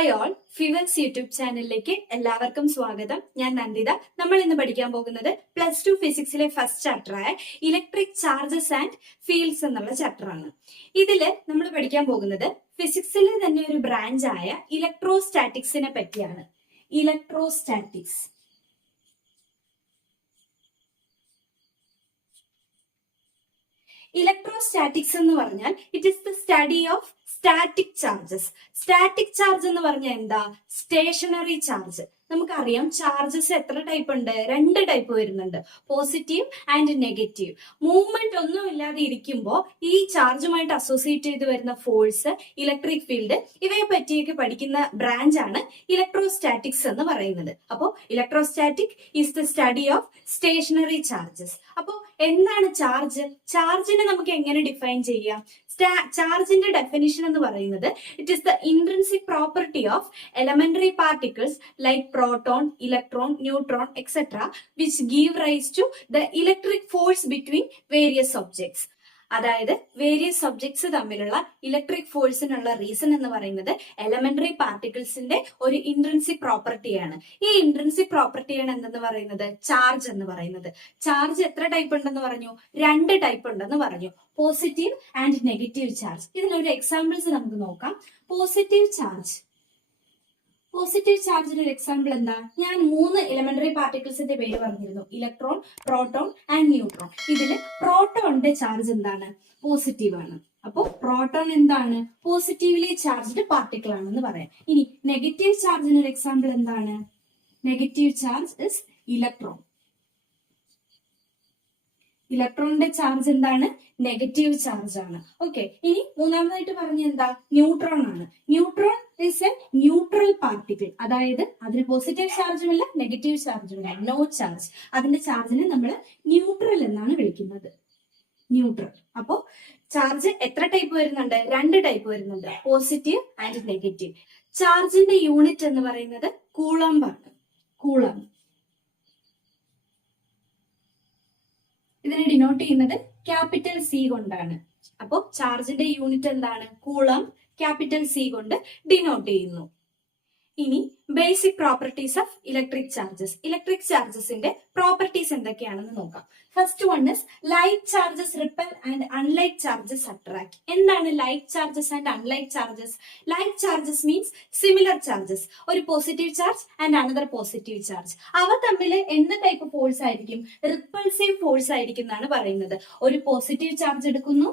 Hi all, ഫിവൽസ് YouTube ചാനലിലേക്ക് എല്ലാവർക്കും സ്വാഗതം. ഞാൻ നന്ദിത. നമ്മൾ ഇന്ന് പഠിക്കാൻ പോകുന്നത് +2 ഫിസിക്സിലെ ഫസ്റ്റ് ചാപ്റ്ററായ ഇലക്ട്രിക് ചാർജസ് ആൻഡ് ഫീൽഡ്സ് എന്നുള്ള ചാപ്റ്ററാണ്. ഇതില് നമ്മൾ പഠിക്കാൻ പോകുന്നത് ഫിസിക്സിലെ തന്നെ ഒരു ബ്രാഞ്ച് ആയ ഇലക്ട്രോസ്റ്റാറ്റിക്സിനെ പറ്റിയാണ്. ഇലക്ട്രോസ്റ്റാറ്റിക്സ് ഇലക്ട്രോസ്റ്റാറ്റിക്സ് എന്ന് പറഞ്ഞാൽ it is the study of static charges. Static charge എന്ന് പറഞ്ഞാൽ എന്താ? Stationary charge. നമുക്കറിയാം ചാർജസ് എത്ര ടൈപ്പ് ഉണ്ട്? 2 ടൈപ്പ് വരുന്നുണ്ട്, പോസിറ്റീവ് ആൻഡ് നെഗറ്റീവ്. മൂവ്മെന്റ് ഒന്നും ഇല്ലാതെ ഇരിക്കുമ്പോൾ ഈ ചാർജുമായിട്ട് അസോസിയേറ്റ് ചെയ്ത് വരുന്ന ഫോഴ്സ്, ഇലക്ട്രിക് ഫീൽഡ്, ഇവയെ പറ്റിയൊക്കെ പഠിക്കുന്ന ബ്രാഞ്ച് ആണ് ഇലക്ട്രോസ്റ്റാറ്റിക്സ് എന്ന് പറയുന്നത്. അപ്പോൾ electrostatic is the study of stationary charges. അപ്പോൾ എന്താണ് ചാർജ്? ചാർജിനെ നമുക്ക് എങ്ങനെ ഡിഫൈൻ ചെയ്യാം? ചാർജിന്റെ ഡെഫിനിഷൻ എന്ന് പറയുന്നത് it is the intrinsic property of elementary particles like proton, electron, neutron etcetera which give rise to the electric force between various objects. അതായത് വേരിയസ് ഒബ്ജെക്ട്സ് തമ്മിലുള്ള ഇലക്ട്രിക് ഫോഴ്സിനുള്ള റീസൺ എന്ന് പറയുന്നത് എലമെന്ററി പാർട്ടിക്കിൾസിന്റെ ഒരു ഇൻട്രിൻസിക് പ്രോപ്പർട്ടിയാണ്. ഈ ഇൻട്രിൻസിക് പ്രോപ്പർട്ടിയാണ് എന്തെന്ന് പറയുന്നത്? ചാർജ് എന്ന് പറയുന്നത്. ചാർജ് എത്ര ടൈപ്പ് ഉണ്ടെന്ന് പറഞ്ഞു? 2 ടൈപ്പ് ഉണ്ടെന്ന് പറഞ്ഞു, പോസിറ്റീവ് ആൻഡ് നെഗറ്റീവ് ചാർജ്. ഇതിനൊരു എക്സാമ്പിൾസ് നമുക്ക് നോക്കാം. പോസിറ്റീവ് ചാർജിന്റെ ഒരു എക്സാമ്പിൾ എന്താ? ഞാൻ 3 എലമെന്ററി പാർട്ടിക്കിൾസിന്റെ പേര് പറഞ്ഞിരുന്നു, ഇലക്ട്രോൺ, പ്രോട്ടോൺ ആൻഡ് ന്യൂട്രോൺ. ഇതിൽ പ്രോട്ടോണിന്റെ ചാർജ് എന്താണ്? പോസിറ്റീവ് ആണ്. അപ്പോൾ പ്രോട്ടോൺ എന്താണ്? പോസിറ്റീവ്ലി ചാർജ്ഡ് പാർട്ടിക്കിൾ ആണെന്ന് പറയാം. ഇനി നെഗറ്റീവ് ചാർജിന് ഒരു എക്സാമ്പിൾ എന്താണ്? Negative charge is electron. ഇലക്ട്രോണിന്റെ ചാർജ് എന്താണ്? നെഗറ്റീവ് ചാർജ് ആണ്. ഓക്കെ, ഇനി മൂന്നാമതായിട്ട് പറഞ്ഞ എന്താ? ന്യൂട്രോൺ ആണ്. Neutron is A neutral particle. അതായത് അതിന് പോസിറ്റീവ് ചാർജും ഇല്ല, നെഗറ്റീവ് ചാർജും ഇല്ല, നോ ചാർജ്. അതിന്റെ ചാർജിനെ നമ്മൾ ന്യൂട്രൽ എന്നാണ് വിളിക്കുന്നത്, ന്യൂട്രൽ. അപ്പോ ചാർജ് എത്ര ടൈപ്പ് വരുന്നുണ്ട്? 2 ടൈപ്പ് വരുന്നുണ്ട്, പോസിറ്റീവ് ആൻഡ് നെഗറ്റീവ്. ചാർജിന്റെ യൂണിറ്റ് എന്ന് പറയുന്നത് കൂളംബ് ആണ്. കൂളംബ്. ഇതിനെ ഡിനോട്ട് ചെയ്യുന്നത് ക്യാപിറ്റൽ C കൊണ്ടാണ്. അപ്പോ ചാർജിന്റെ യൂണിറ്റ് എന്താണ്? കൂളംബ്. ക്യാപിറ്റൽ C കൊണ്ട് ഡിനോട്ട് ചെയ്യുന്നു. ഇനി basic properties of electric charges. Electric ചാർജസിന്റെ പ്രോപ്പർട്ടീസ് എന്തൊക്കെയാണെന്ന് നോക്കാം. First one is like charges repel and unlike charges attract. എന്താണ് like charges and unlike charges? Like charges means similar charges. ഒരു positive charge and another positive charge. അവ തമ്മിൽ എന്ത് type force ആയിരിക്കും? Repulsive force ആയിരിക്കും എന്നാണ് പറയുന്നത്. ഒരു പോസിറ്റീവ് ചാർജ് എടുക്കുന്നു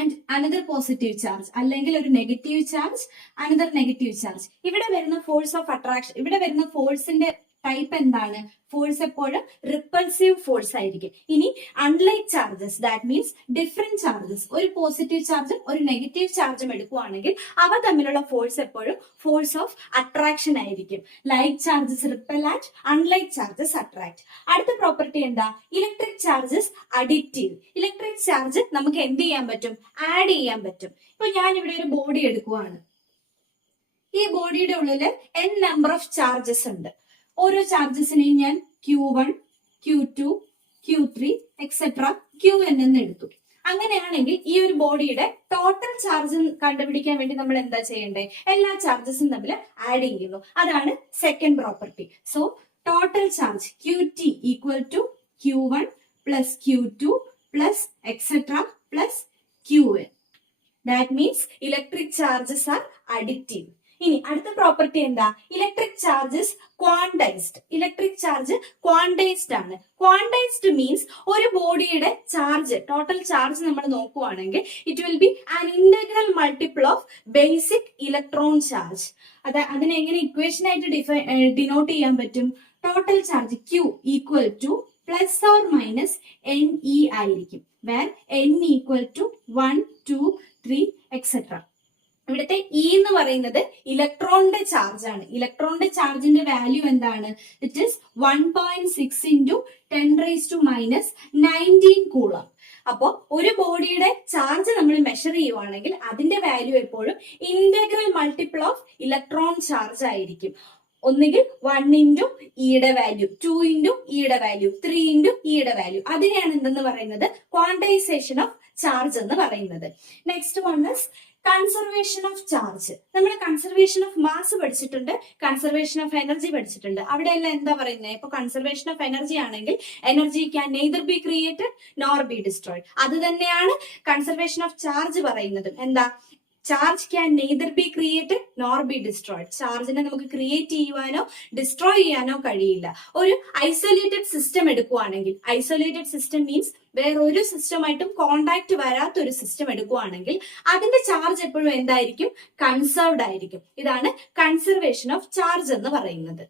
ആൻഡ് അനദർ പോസിറ്റീവ് ചാർജ്, അല്ലെങ്കിൽ ഒരു negative charge, another negative charge. ഇവിടെ വരുന്ന ഫോഴ്സ് ഓഫ് അട്രാക്ഷൻ, ഇവിടെ വരുന്ന ഫോഴ്സിന്റെ ടൈപ്പ് എന്താണ്? ഫോഴ്സ് എപ്പോഴും റിപ്പൾസീവ് ഫോഴ്സ് ആയിരിക്കും. ഇനി unlike charges, that means different charges. ഒരു പോസിറ്റീവ് ചാർജും ഒരു നെഗറ്റീവ് ചാർജും എടുക്കുകയാണെങ്കിൽ അവ തമ്മിലുള്ള ഫോഴ്സ് എപ്പോഴും ഫോഴ്സ് ഓഫ് അട്രാക്ഷൻ ആയിരിക്കും. Like charges repel and unlike charges attract. അടുത്ത പ്രോപ്പർട്ടി എന്താ? Electric charges additive. Electric charge നമുക്ക് എന്ത് ചെയ്യാൻ പറ്റും? ആഡ് ചെയ്യാൻ പറ്റും. ഇപ്പൊ ഞാൻ ഇവിടെ ഒരു ബോഡി എടുക്കുവാണ്. ഈ ബോഡിയുടെ ഉള്ളിൽ n നമ്പർ ഓഫ് ചാർജസ് ഉണ്ട്. ഓരോ ചാർജസിനെയും ഞാൻ Q1, Q2, Q3 etcetera Qn എന്ന് എടുത്തു. അങ്ങനെയാണെങ്കിൽ ഈ ഒരു ബോഡിയുടെ ടോട്ടൽ ചാർജ് കണ്ടുപിടിക്കാൻ വേണ്ടി നമ്മൾ എന്താ ചെയ്യേണ്ടത്? എല്ലാ ചാർജസും തമ്മിൽ ആഡ് ചെയ്യുന്നു. അതാണ് second property. So total charge QT equal to Q1 plus Q2 plus etcetera plus Qn. That means electric charges are additive. ഇനി അടുത്ത പ്രോപ്പർട്ടി എന്താ? Electric charges quantized. Electric charge quantized ആണ്. ക്വാണ്ടൈസ്ഡ് മീൻസ് ഒരു ബോഡിയുടെ charge, total charge നമ്മൾ നോക്കുവാണെങ്കിൽ it will be an integral multiple of basic electron charge. അതിനെ എങ്ങനെ ഇക്വേഷൻ ആയിട്ട് ഡിനോട്ട് ചെയ്യാൻ പറ്റും? Total charge Q equal to plus or minus NE ആയിരിക്കും, where N equal to 1, 2, 3 etcetera. ഇവിടുത്തെ E എന്ന് പറയുന്നത് ഇലക്ട്രോണിന്റെ ചാർജ് ആണ്. ഇലക്ട്രോണിന്റെ ചാർജിന്റെ വാല്യൂ എന്താണ്? It is 1.6 into 10⁻⁻19 coulomb. അപ്പോ ഒരു ബോഡിയുടെ ചാർജ് നമ്മൾ മെഷർ ചെയ്യുവാണെങ്കിൽ അതിന്റെ വാല്യൂ എപ്പോഴും integral multiple of electron charge ആയിരിക്കും. ഒന്നുകിൽ 1 into ഇയുടെ വാല്യൂ, 2 into ഇയുടെ വാല്യൂ, 3 into ഇയുടെ വാല്യൂ. അതിനെയാണ് എന്തെന്ന് പറയുന്നത്? ക്വാണ്ടൈസേഷൻ ഓഫ് ചാർജ് എന്ന് പറയുന്നത്. Next one is conservation of charge. നമ്മൾ കൺസർവേഷൻ ഓഫ് മാസ് പഠിച്ചിട്ടുണ്ട്, കൺസർവേഷൻ ഓഫ് എനർജി പഠിച്ചിട്ടുണ്ട്. അവിടെയെല്ലാം എന്താ പറയുന്നത്? ഇപ്പൊ കൺസർവേഷൻ ഓഫ് എനർജി ആണെങ്കിൽ energy can neither be created nor B destroyed. അത് തന്നെയാണ് കൺസർവേഷൻ ഓഫ് ചാർജ് പറയുന്നത്. എന്താ? Charge can neither be created nor B destroyed. ചാർജിനെ നമുക്ക് ക്രിയേറ്റ് ചെയ്യുവാനോ ഡിസ്ട്രോയ് ചെയ്യാനോ കഴിയില്ല. ഒരു ഐസൊലേറ്റഡ് സിസ്റ്റം എടുക്കുവാണെങ്കിൽ, ഐസൊലേറ്റഡ് സിസ്റ്റം മീൻസ് വേറെ ഒരു സിസ്റ്റമായിട്ടും കോണ്ടാക്ട് വരാത്ത ഒരു സിസ്റ്റം എടുക്കുവാണെങ്കിൽ അതിന്റെ ചാർജ് എപ്പോഴും എന്തായിരിക്കും? കൺസർവ്ഡ് ആയിരിക്കും. ഇതാണ് കൺസർവേഷൻ ഓഫ് ചാർജ് എന്ന് പറയുന്നത്.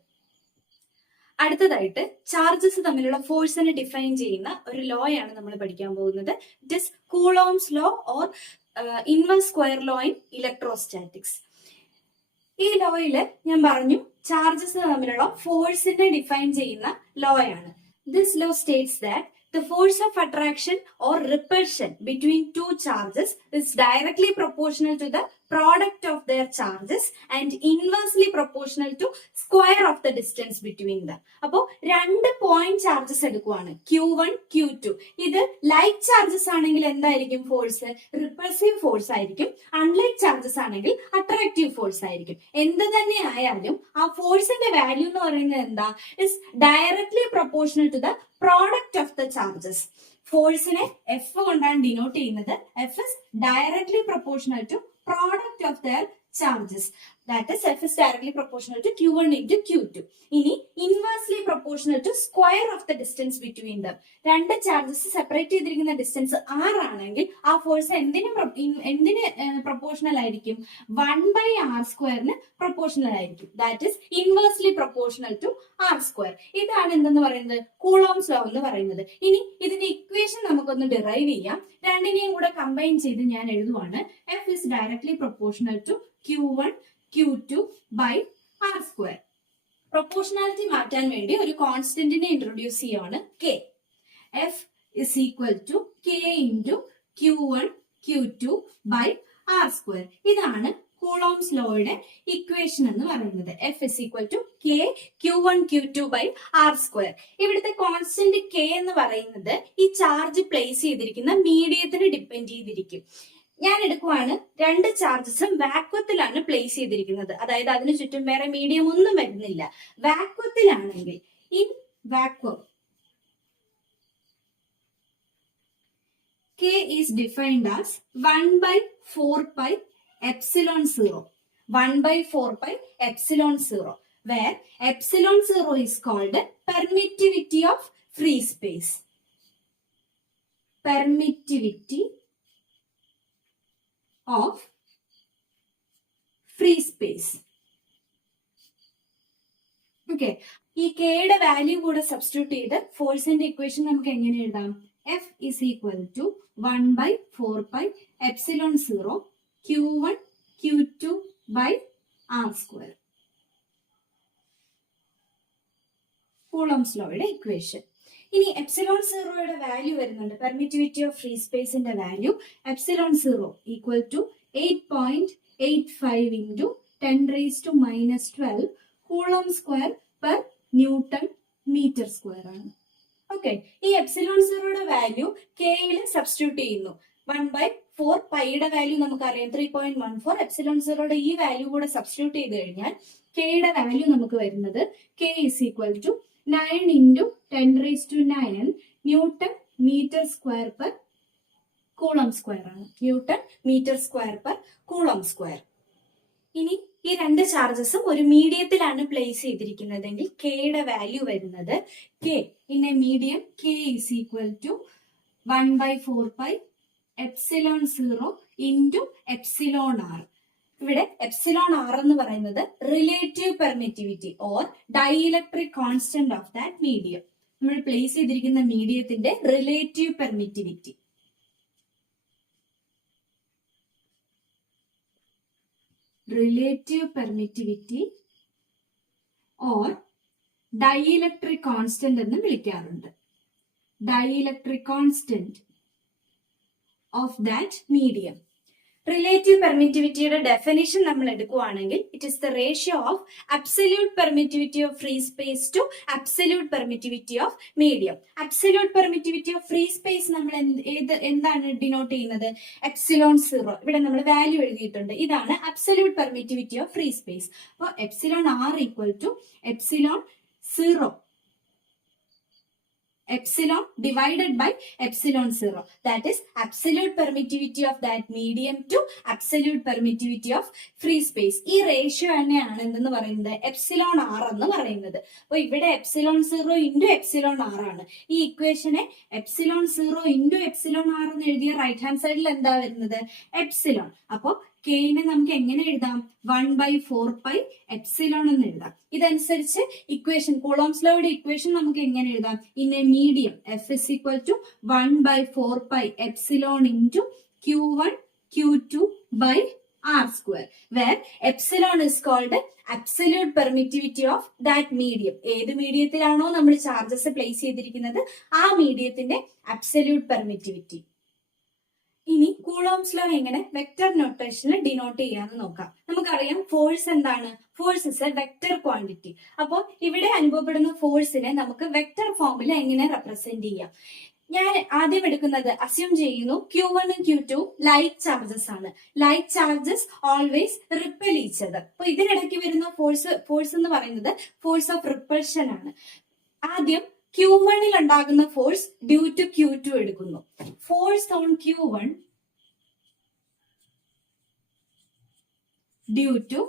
അടുത്തതായിട്ട് ചാർജസ് തമ്മിലുള്ള ഫോഴ്സിനെ ഡിഫൈൻ ചെയ്യുന്ന ഒരു ലോ ആണ് നമ്മൾ പഠിക്കാൻ പോകുന്നത്. It is coulombs law or inverse square law in electrostatics. ഈ ലോയില് ഞാൻ പറഞ്ഞു ചാർജസ് തമ്മിലുള്ള ഫോഴ്സിനെ ഡിഫൈൻ ചെയ്യുന്ന ലോ ആണ്. This law States that the force of attraction or repulsion between two charges is directly proportional to the product of their charges and inversely proportional to square of the distance between them. അപ്പോൾ രണ്ട് point charges എടുക്കുവാണ്, Q1 Q2. ഇത് like charges ആണെങ്കിൽ എന്തായിരിക്കും force? Repulsive force ആയിരിക്കും. Unlike charges ആണെങ്കിൽ attractive force ആയിരിക്കും. എന്ത് തന്നെ ആയാലും ആ ഫോഴ്സിന്റെ വാല്യൂ എന്ന് പറയുന്നത് എന്താ? Is directly proportional to the product of the charges. ഫോഴ്സിനെ എഫ് കൊണ്ടാണ് ഡിനോട്ട് ചെയ്യുന്നത്. F is directly proportional to product of their charges. That is F is directly proportional to Q1 into Q2. ഇനി inversely proportional to square of the distance between them. രണ്ട് charges separate ചെയ്തിരിക്കുന്ന distance r ആണെങ്കിൽ ആ force എന്തിന് proportional ആയിരിക്കും? 1/r² proportional ആയിരിക്കും. That is inversely proportional to r². ഇതാണ് എന്തെന്ന് പറയുന്നത്? കൂളോംസ് ലോ എന്ന് പറയുന്നത്. ഇനി ഇതിന്റെ ഇക്വേഷൻ നമുക്കൊന്ന് ഡിറൈവ് ചെയ്യാം. രണ്ടിനെയും കൂടെ കമ്പൈൻ ചെയ്ത് ഞാൻ എഴുതുവാണ്. F is directly proportional to Q1 Q2 by r². Proportionality മാറ്റാൻ വേണ്ടി ഒരു കോൺസ്റ്റന്റിനെ ഇൻട്രൊഡ്യൂസ് ചെയ്യുകയാണ്, K. F is equal to K into Q1 Q2 by r². ഇതാണ് കൂളോംസ് ലോയുടെ ഇക്വേഷൻ എന്ന് പറയുന്നത്. F is equal to K Q1 Q2 by r². ഇവിടുത്തെ constant K എന്ന് പറയുന്നത് ഈ ചാർജ് പ്ലേസ് ചെയ്തിരിക്കുന്ന മീഡിയത്തിന് ഡിപ്പെൻഡ് ചെയ്തിരിക്കും. ഞാൻ എടുക്കുവാണ്, രണ്ട് ചാർജസും വാക്വത്തിലാണ് പ്ലേസ് ചെയ്തിരിക്കുന്നത്. അതായത് അതിന് ചുറ്റും വേറെ മീഡിയം ഒന്നും വരുന്നില്ല. വാക്വത്തിലാണെങ്കിൽ in vacuum K is defined as 1/4 epsilon 0. 1/4 epsilon 0, where epsilon 0 is called permittivity of free space. Permittivity of free space. Okay, ഈ കെയുടെ വാല്യൂ കൂടെ സബ്സ്റ്റിറ്റ്യൂട്ട് ചെയ്ത് ഫോഴ്സിന്റെ ഇക്വേഷൻ നമുക്ക് എങ്ങനെ എഴുതാം? F is equal to 1/4 epsilon 0 Q1 Q2 by r². Coulomb's ലോയുടെ equation. ഇനി എപ്സിലോൺ സീറോയുടെ വാല്യൂ വരുന്നുണ്ട്, പെർമിറ്റിവിറ്റി ഓഫ് ഫ്രീ സ്പേസിന്റെ value. Epsilon 0 equal to 8.85 into 10⁻⁻12 coulomb square per newton metre square ആണ്. ഓക്കെ, ഈ എപ്സിലോൺ 0യുടെ വാല്യൂ കെയിൽ സബ്സ്റ്റിറ്റ്യൂട്ട് ചെയ്യുന്നു. 1/4 പൈയുടെ വാല്യൂ നമുക്കറിയാം 3.14. എപ്സിലോൺ 0യുടെ ഈ വാല്യൂ കൂടെ സബ്സ്റ്റിറ്റ്യൂട്ട് ചെയ്ത് കഴിഞ്ഞാൽ കെയുടെ വാല്യൂ നമുക്ക് വരുന്നത് K is equal to 9 into 10⁻⁹ newton metre square per coulomb square ആണ്. Newton metre square per coulomb square. ഇനി ഈ രണ്ട് ചാർജസും ഒരു മീഡിയത്തിലാണ് പ്ലേസ് ചെയ്തിരിക്കുന്നതെങ്കിൽ കെയുടെ വാല്യൂ വരുന്നത് K in a medium K is equal to 1/4 epsilon 0 into epsilon r. ഇവിടെ epsilon R എന്ന് പറയുന്നത് relative permittivity or dielectric constant of that medium. നമ്മൾ പ്ലേസ് ചെയ്തിരിക്കുന്ന മീഡിയത്തിന്റെ relative permittivity. Relative permittivity or dielectric constant എന്ന് വിളിക്കാറുണ്ട്. Dielectric constant of that medium. Relative പെർമിറ്റിവിറ്റിയുടെ definition നമ്മൾ എടുക്കുകയാണെങ്കിൽ it is the ratio of absolute permittivity of free space to absolute permittivity of medium. Absolute permittivity of free space നമ്മൾ എന്താണ് denote ചെയ്യുന്നത്? Epsilon 0. ഇവിടെ നമ്മൾ വാല്യൂ എഴുതിയിട്ടുണ്ട്. ഇതാണ് absolute permittivity of free space. അപ്പോൾ epsilon R equal to epsilon 0, epsilon divided by epsilon 0. That is absolute permittivity of that medium to absolute permittivity of free space. ഈ ratio തന്നെയാണ് എന്തെന്ന് പറയുന്നത്? എപ്സിലോൺ ആർ എന്ന് പറയുന്നത്. അപ്പോൾ ഇവിടെ എപ്സിലോൺ 0 ഇൻറ്റു എപ്സിലോൺ ആർ ആണ്. ഈ ഇക്വേഷനെ എപ്സിലോൺ 0 ഇൻറ്റു എപ്സിലോൺ ആർ എന്ന് എഴുതിയ റൈറ്റ് ഹാൻഡ് സൈഡിൽ എന്താ വരുന്നത്? എപ്സിലോൺ. അപ്പോൾ കെയിനെ നമുക്ക് എങ്ങനെ എഴുതാം? 1/4π എപ്സിലോൺ എന്ന് എഴുതാം. ഇതനുസരിച്ച് ഇക്വേഷൻ, കൂളോംസ് ലോയുടെ ഇക്വേഷൻ നമുക്ക് എങ്ങനെ എഴുതാം? In a medium F is equal to 1/4π epsilon into Q1 Q2 by R square, where epsilon is called absolute permittivity of that medium. ഏത് മീഡിയത്തിലാണോ നമ്മൾ ചാർജസ് പ്ലേസ് ചെയ്തിരിക്കുന്നത് ആ മീഡിയത്തിന്റെ അബ്സല്യൂട്ട് പെർമിറ്റിവിറ്റി. ഇനി കൂളോംസ് ലോ എങ്ങനെ വെക്ടർ നൊട്ടേഷനിൽ ഡിനോട്ട് ചെയ്യാന്ന് നോക്കാം. നമുക്കറിയാം ഫോഴ്സ് എന്താണ്? Force is A vector quantity. അപ്പോൾ ഇവിടെ അനുഭവപ്പെടുന്ന ഫോഴ്സിനെ നമുക്ക് വെക്ടർ ഫോമിൽ എങ്ങനെ റെപ്രസെന്റ് ചെയ്യാം? ഞാൻ ആദ്യം എടുക്കുന്നത് അസ്യൂം ചെയ്യുന്നു Q1 ഉം Q2 ലൈറ്റ് ചാർജസ് ആണ്. Light charges always ripple each other. അപ്പൊ ഇതിനിടയ്ക്ക് വരുന്ന ഫോഴ്സ് എന്ന് പറയുന്നത് ഫോഴ്സ് ഓഫ് റിപ്പൾഷൻ ആണ്. ആദ്യം Q1 ഉണ്ടാകുന്ന ഫോഴ്സ് ഡ്യൂ ടു Q2 എടുക്കുന്നു. Force on Q1 due to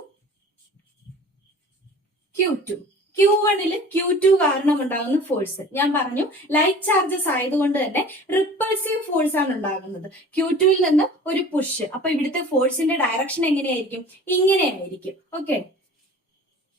Q2. Q1 Q2 കാരണം ഉണ്ടാകുന്ന ഫോഴ്സ് ഞാൻ പറഞ്ഞു ലൈറ്റ് ചാർജസ് ആയതുകൊണ്ട് തന്നെ റിപ്പൾസീവ് ഫോഴ്സ് ആണ് ഉണ്ടാകുന്നത്. Q2 നിന്ന് ഒരു പുഷ്. അപ്പൊ ഇവിടുത്തെ ഫോഴ്സിന്റെ ഡയറക്ഷൻ എങ്ങനെയായിരിക്കും? ഇങ്ങനെയായിരിക്കും. ഓക്കെ,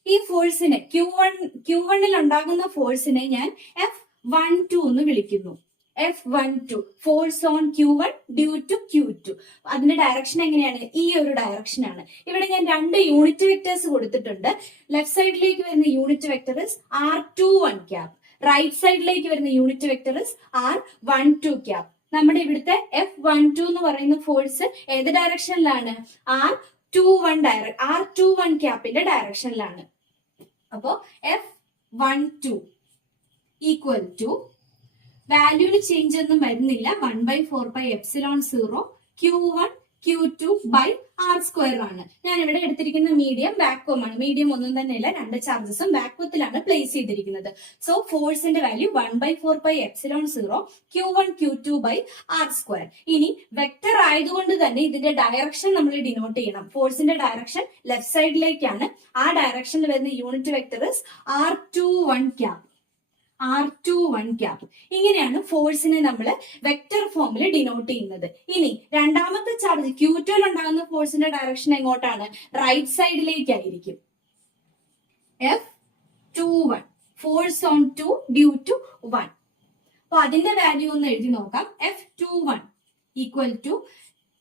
ഈ ഫോഴ്സിനെ Q1 ഉണ്ടാകുന്ന ഫോഴ്സിനെ ഞാൻ F12 എന്ന് വിളിക്കുന്നു. F12 force on Q1 due to Q2. അതിന്റെ ഡയറക്ഷൻ എങ്ങനെയാണ്? ഈ ഒരു ഡയറക്ഷൻ ആണ്. ഇവിടെ ഞാൻ 2 യൂണിറ്റ് വെക്ടേഴ്സ് കൊടുത്തിട്ടുണ്ട്. ലെഫ്റ്റ് സൈഡിലേക്ക് വരുന്ന unit vector R21 cap, right സൈഡിലേക്ക് വരുന്ന യൂണിറ്റ് വെക്ടർ R12 ക്യാപ്. നമ്മുടെ ഇവിടുത്തെ F12 എന്ന് പറയുന്ന ഫോഴ്സ് ഏത് ഡയറക്ഷനിലാണ്? R21 ക്യാപ്പിന്റെ ഡയറക്ഷനിലാണ്. അപ്പോ F12 ഈക്വൽ ടു വാല്യൂന് ചേഞ്ച് ഒന്നും വരുന്നില്ല, 1/4π epsilon 0 Q1 Q2 by R square ആണ്. ഞാൻ ഇവിടെ എടുത്തിരിക്കുന്ന മീഡിയം വാക്വം ആണ്. മീഡിയം ഒന്നും തന്നെയല്ല, 2 ചാർജസും വാക്വത്തിലാണ് പ്ലേസ് ചെയ്തിരിക്കുന്നത്. സോ ഫോഴ്സിന്റെ value 1/4π epsilon 0 Q1 Q2 by R square. ഇനി വെക്ടർ ആയതുകൊണ്ട് തന്നെ ഇതിന്റെ ഡയറക്ഷൻ നമ്മൾ ഡിനോട്ട് ചെയ്യണം. ഫോഴ്സിന്റെ ഡയറക്ഷൻ ലെഫ്റ്റ് സൈഡിലേക്കാണ്. ആ ഡയറക്ഷനിൽ വരുന്ന unit vector R21 cap. R21 cap. ഇങ്ങനെയാണ് ഫോഴ്സിനെ നമ്മൾ വെക്ടർ ഫോമിൽ ഡിനോട്ട് ചെയ്യുന്നത്. ഇനി രണ്ടാമത്തെ ചാർജ് Q2 ഉണ്ടാകുന്ന ഫോഴ്സിന്റെ ഡയറക്ഷൻ എങ്ങോട്ടാണ്? റൈറ്റ് സൈഡിലേക്കായിരിക്കും. F21 force on 2 due to 1. അപ്പൊ അതിന്റെ വാല്യൂ ഒന്ന് എഴുതി നോക്കാം. F21 ഈക്വൽ ടു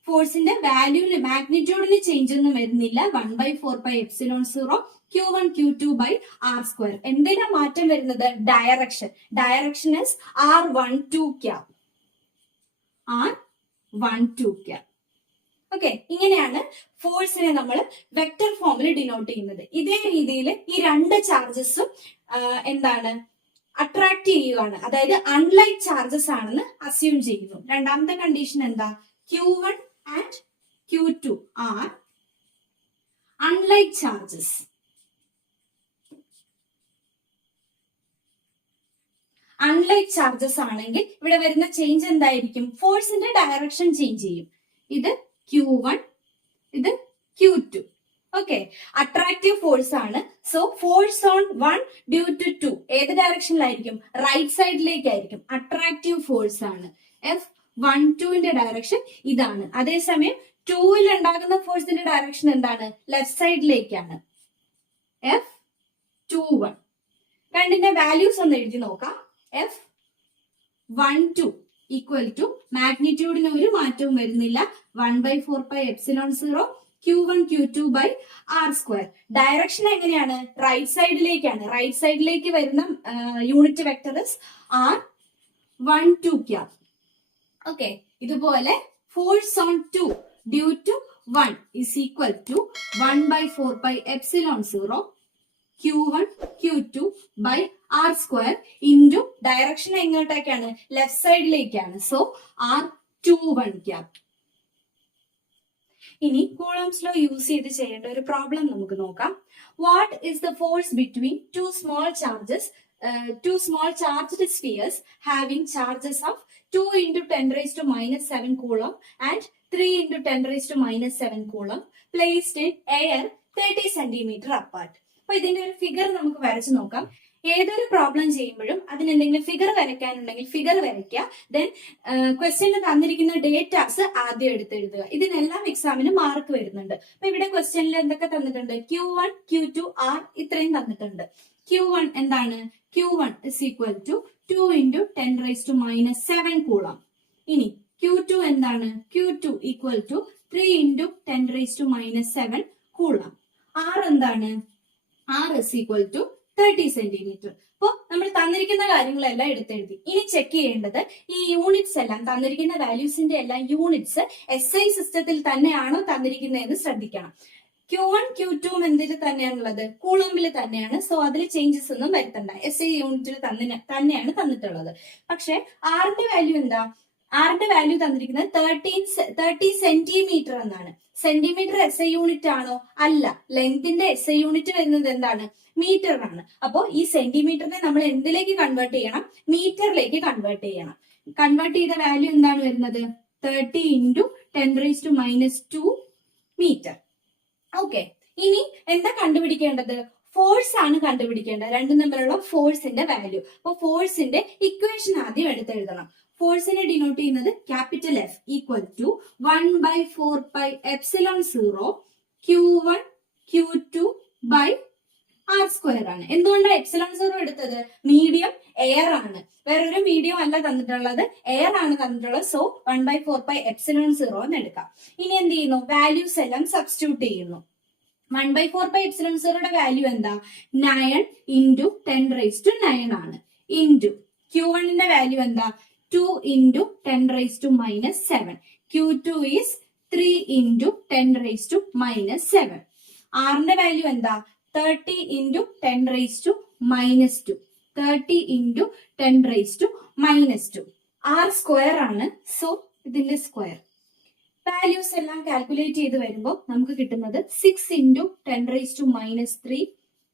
ഫോഴ്സിന്റെ വാല്യൂന് മാഗ്നിറ്റ്യൂഡിന് ചേഞ്ച് ഒന്നും വരുന്നില്ല, 1/4π epsilon 0 Q1 Q2 by R square. എന്തിനാ മാറ്റം വരുന്നത്? Direction. Direction is R12 cap. R12 cap. Okay, ഇങ്ങനെയാണ് ഫോഴ്സിനെ നമ്മൾ വെക്ടർ ഫോമിൽ ഡിനോട്ട് ചെയ്യുന്നത്. ഇതേ രീതിയിൽ ഈ 2 ചാർജസും എന്താണ് അട്രാക്ട് ചെയ്യുകയാണ്, അതായത് അൺലൈക്ക് ചാർജസ് ആണെന്ന് അസ്യൂം ചെയ്യുന്നു. രണ്ടാമത്തെ കണ്ടീഷൻ എന്താ? Q1 and Q2 are unlike charges. Unlike charges ആണെങ്കിൽ ഇവിടെ വരുന്ന ചേഞ്ച് എന്തായിരിക്കും? ഫോഴ്സിന്റെ ഡയറക്ഷൻ ചേഞ്ച് ചെയ്യും. ഇത് Q1, ഇത് Q2. ഓക്കെ, അട്രാക്റ്റീവ് ഫോഴ്സ് ആണ്. So force on 1 due to 2 ഏത് ഡയറക്ഷനിലായിരിക്കും? റൈറ്റ് സൈഡിലേക്കായിരിക്കും. അട്രാക്റ്റീവ് ഫോഴ്സ് ആണ്. F12ന്റെ ഡയറക്ഷൻ ഇതാണ്. അതേസമയം 2 ഉണ്ടാകുന്ന ഫോഴ്സിന്റെ ഡയറക്ഷൻ എന്താണ്? ലെഫ്റ്റ് സൈഡിലേക്കാണ്. F21 രണ്ടിന്റെ വാല്യൂസ് ഒന്ന് എഴുതി നോക്കാം. F12 ഈക്വൽ ടു മാഗ്നിറ്റ്യൂഡിന് ഒരു മാറ്റവും വരുന്നില്ല, 1/4π epsilon 0 Q1 Q2 by R square. Direction എങ്ങനെയാണ്? റൈറ്റ് സൈഡിലേക്കാണ്. റൈറ്റ് സൈഡിലേക്ക് വരുന്ന unit vector R12 cap. Okay, ഇതുപോലെ force on 2 due to 1 is equal to 1 by 4 pi epsilon 0 Q1 Q2 by R square into direction എങ്ങോട്ടേക്കാണ്, left സൈഡിലേക്കാണ്. So R21 cap. ഇനി Coulomb's law use ചെയ്ത് ചെയ്യേണ്ട ഒരു പ്രോബ്ലം നമുക്ക് നോക്കാം. What is the force between two small charged spheres having charges of 2 into 10 raised to minus 7 coulomb and 3 into 10 raised to minus 7 coulomb placed in air 30 centimeter apart. അപ്പൊ ഇതിന്റെ ഒരു figure നമുക്ക് വരച്ചു നോക്കാം. ഏതൊരു പ്രോബ്ലം ചെയ്യുമ്പോഴും അതിന് എന്തെങ്കിലും ഫിഗർ വരയ്ക്കാനുണ്ടെങ്കിൽ ഫിഗർ വരയ്ക്കുക. ദെൻ ക്വസ്റ്റ്യനിൽ തന്നിരിക്കുന്ന ഡേറ്റാസ് ആദ്യം എടുത്തെഴുതുക. ഇതിനെല്ലാം എക്സാമിന് മാർക്ക് വരുന്നുണ്ട്. അപ്പൊ ഇവിടെ ക്വസ്റ്റ്യനിൽ എന്തൊക്കെ തന്നിട്ടുണ്ട്, Q1 Q2 R ഇത്രയും തന്നിട്ടുണ്ട്. Q1 എന്താണ്, Q1 is equal to 2 into 10 raised to minus 7 coulomb. ഇനി Q2 എന്താണ്, Q2 equal to 3 into 10 raised to minus 7 coulomb. R എന്താണ്, R is equal to 30 centimetre. അപ്പൊ നമ്മൾ തന്നിരിക്കുന്ന കാര്യങ്ങളെല്ലാം എടുത്തെഴുതി. ഇനി ചെക്ക് ചെയ്യേണ്ടത് ഈ യൂണിറ്റ്സ് എല്ലാം, തന്നിരിക്കുന്ന വാല്യൂസിന്റെ എല്ലാം യൂണിറ്റ്സ് SI സിസ്റ്റത്തിൽ തന്നെയാണോ തന്നിരിക്കുന്നതെന്ന് ശ്രദ്ധിക്കണം. Q1 Q2 എന്തിൽ തന്നെയാണുള്ളത്, കൂളംബിൽ തന്നെയാണ്. സോ അതിൽ ചേഞ്ചസ് ഒന്നും വരുത്തണ്ട. SI യൂണിറ്റിൽ തന്നെയാണ് തന്നിട്ടുള്ളത്. പക്ഷെ ആറിന്റെ വാല്യൂ എന്താ, ആറിന്റെ വാല്യൂ തന്നിരിക്കുന്നത് 30 സെന്റിമീറ്റർ എന്നാണ്. സെന്റിമീറ്റർ SI യൂണിറ്റ് ആണോ, അല്ല. ലെങ്തിന്റെ SI യൂണിറ്റ് വരുന്നത് എന്താണ്, മീറ്ററിനാണ്. അപ്പോ ഈ സെന്റിമീറ്ററിനെ നമ്മൾ എന്തിലേക്ക് കൺവേർട്ട് ചെയ്യണം, മീറ്ററിലേക്ക് കൺവേർട്ട് ചെയ്യണം. കൺവേർട്ട് ചെയ്ത വാല്യൂ എന്താണ് വരുന്നത്, 30 into 10 raised to minus 2 മീറ്റർ. ഓക്കെ, ഇനി എന്താ കണ്ടുപിടിക്കേണ്ടത്, ഫോഴ്സ് ആണ് കണ്ടുപിടിക്കേണ്ടത്. രണ്ടും തമ്മിലുള്ള ഫോഴ്സിന്റെ വാല്യൂ. അപ്പൊ ഫോഴ്സിന്റെ ഇക്വേഷൻ ആദ്യം എടുത്തെഴുതണം. ഫോഴ്സിനെ ഡിനോട്ട് ചെയ്യുന്നത് capital F equal to 1 by 4 pi epsilon 0 Q1 Q2 by R square ആണ്. എന്തുകൊണ്ടാണ് എപ്സിലോൺ 0 എടുത്തത്, മീഡിയം എയർ ആണ്, വേറൊരു മീഡിയം അല്ല തന്നിട്ടുള്ളത്, എയർ ആണ് തന്നിട്ടുള്ളത്. സോ 1 by 4 pi epsilon 0 എന്ന് എടുക്കാം. ഇനി എന്ത് ചെയ്യുന്നു, വാല്യൂസ് എല്ലാം സബ്സ്റ്റിറ്റ്യൂട്ട് ചെയ്യുന്നു. 1 by 4 pi epsilon 0യുടെ വാല്യൂ എന്താ, 9 into 10 raised to 9 ആണ്. ഇൻറ്റു Q1 ന്റെ വാല്യൂ എന്താ, 2 into 10 raised to minus 7. Q2 is 3 into 10 raised to minus 7. R ന്റെ വാല്യൂ എന്താ, 30 into 10 raised to minus 2. 30 into 10 raised to minus 2. R square ആണ്. So ഇതിന്റെ square values എല്ലാം calculate ചെയ്ത് വരുമ്പോൾ നമുക്ക് കിട്ടുന്നത് 6 into 10 raised to minus 3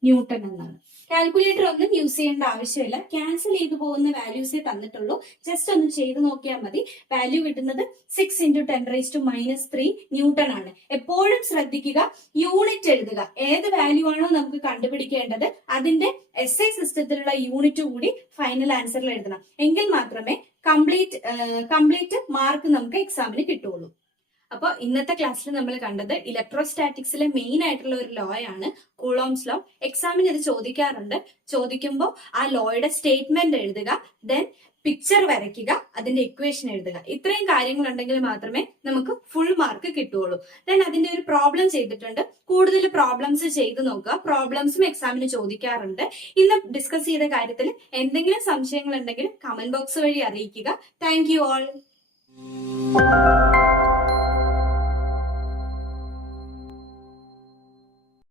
newton എന്നാണ്. കാൽക്കുലേറ്റർ ഒന്നും യൂസ് ചെയ്യേണ്ട ആവശ്യമില്ല, ക്യാൻസൽ ചെയ്തു പോകുന്ന വാല്യൂസേ തന്നിട്ടുള്ളൂ. ജസ്റ്റ് ഒന്ന് ചെയ്ത് നോക്കിയാൽ മതി. വാല്യൂ കിട്ടുന്നത് 6 into 10 raised to minus 3 newton ആണ്. എപ്പോഴും ശ്രദ്ധിക്കുക, യൂണിറ്റ് എഴുതുക. ഏത് വാല്യൂ ആണോ നമുക്ക് കണ്ടുപിടിക്കേണ്ടത് അതിന്റെ SI സിസ്റ്റത്തിലുള്ള യൂണിറ്റ് കൂടി ഫൈനൽ ആൻസറിൽ എഴുതണം. എങ്കിൽ മാത്രമേ കംപ്ലീറ്റ് മാർക്ക് നമുക്ക് എക്സാമിന് കിട്ടുള്ളൂ. അപ്പൊ ഇന്നത്തെ ക്ലാസ്സിൽ നമ്മൾ കണ്ടത് ഇലക്ട്രോസ്റ്റാറ്റിക്സിലെ മെയിൻ ആയിട്ടുള്ള ഒരു ലോ ആണ് കൂളോംസ് ലോ. എക്സാമിന് ഇത് ചോദിക്കാറുണ്ട്. ചോദിക്കുമ്പോൾ ആ ലോയുടെ സ്റ്റേറ്റ്മെന്റ് എഴുതുക, ദെൻ പിക്ചർ വരയ്ക്കുക, അതിന്റെ ഇക്വേഷൻ എഴുതുക. ഇത്രയും കാര്യങ്ങൾ ഉണ്ടെങ്കിൽ മാത്രമേ നമുക്ക് ഫുൾ മാർക്ക് കിട്ടുള്ളൂ. ദെൻ അതിന്റെ ഒരു പ്രോബ്ലം ചെയ്തിട്ടുണ്ട്. കൂടുതൽ പ്രോബ്ലംസ് ചെയ്ത് നോക്കുക. പ്രോബ്ലംസും എക്സാമിന് ചോദിക്കാറുണ്ട്. ഇന്ന് ഡിസ്കസ് ചെയ്ത കാര്യത്തിൽ എന്തെങ്കിലും സംശയങ്ങൾ ഉണ്ടെങ്കിൽ കമന്റ് ബോക്സ് വഴി അറിയിക്കുക. Thank you all.